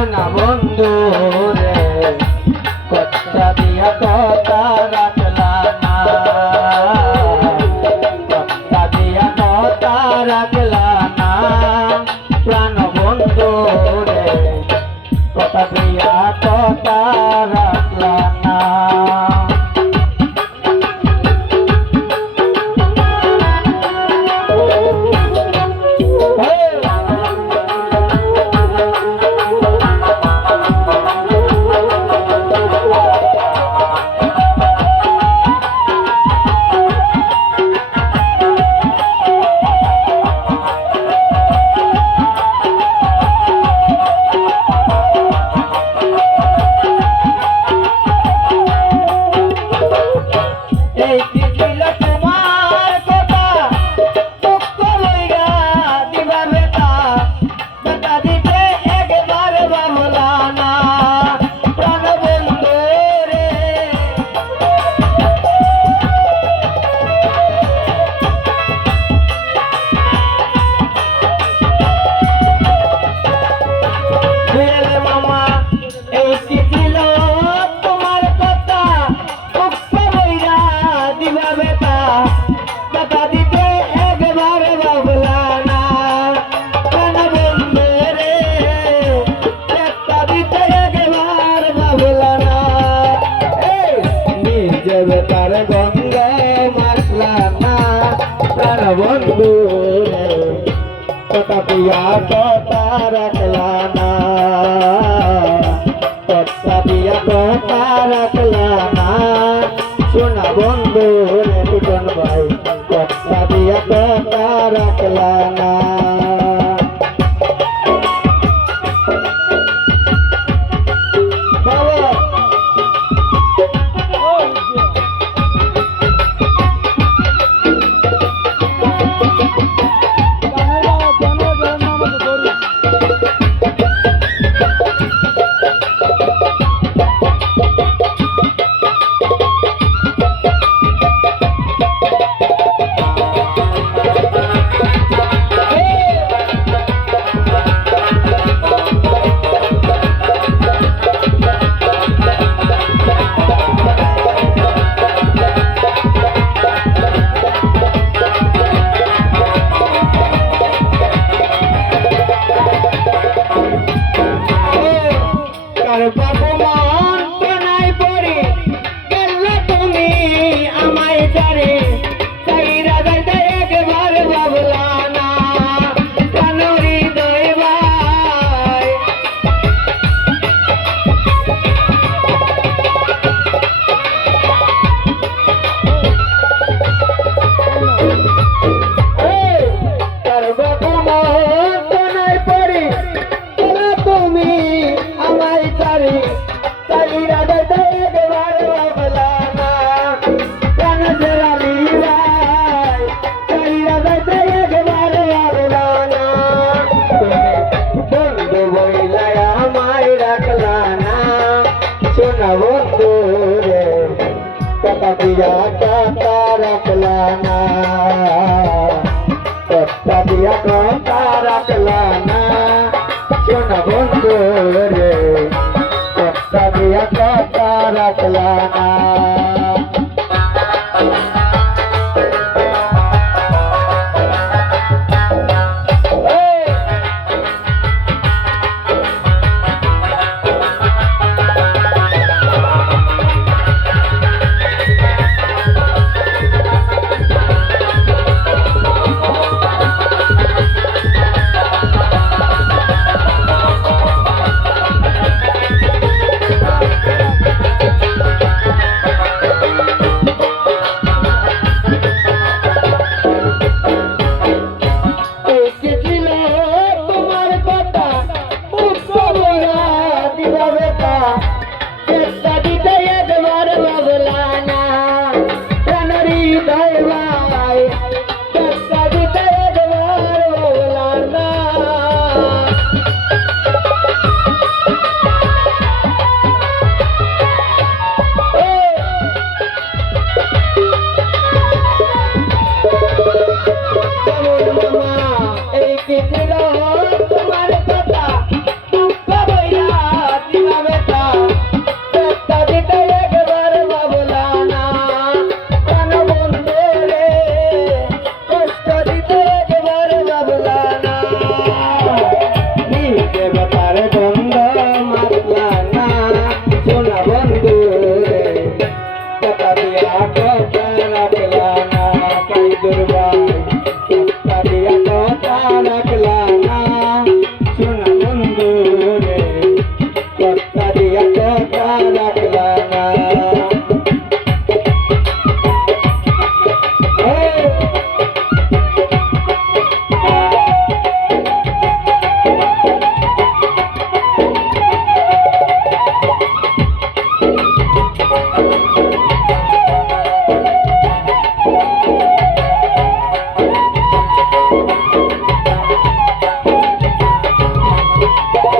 সোনা বন্ধু রে কথা দিয়া কথা রাখলা না, কথা দিয়া কথা রাখলা না প্রাণ বন্ধু রে কথা দিয়া কথা রাখলা না। বেতার গঙ্গায় মাতলা না প্রাণ বন্ধু কথা দিয়া কথা রাখলা না, কথা দিয়া কথা রাখলা না সোনা বন্ধু রে টুটন ভাই কথা দিয়া কথা রাখলা না। বন্ধু রে কথা দিয়া কথা রাখলা না, কথা দিয়া কথা রাখলা না সোনা বন্ধু রে কথা দিয়া কথা রাখলা না।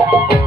রে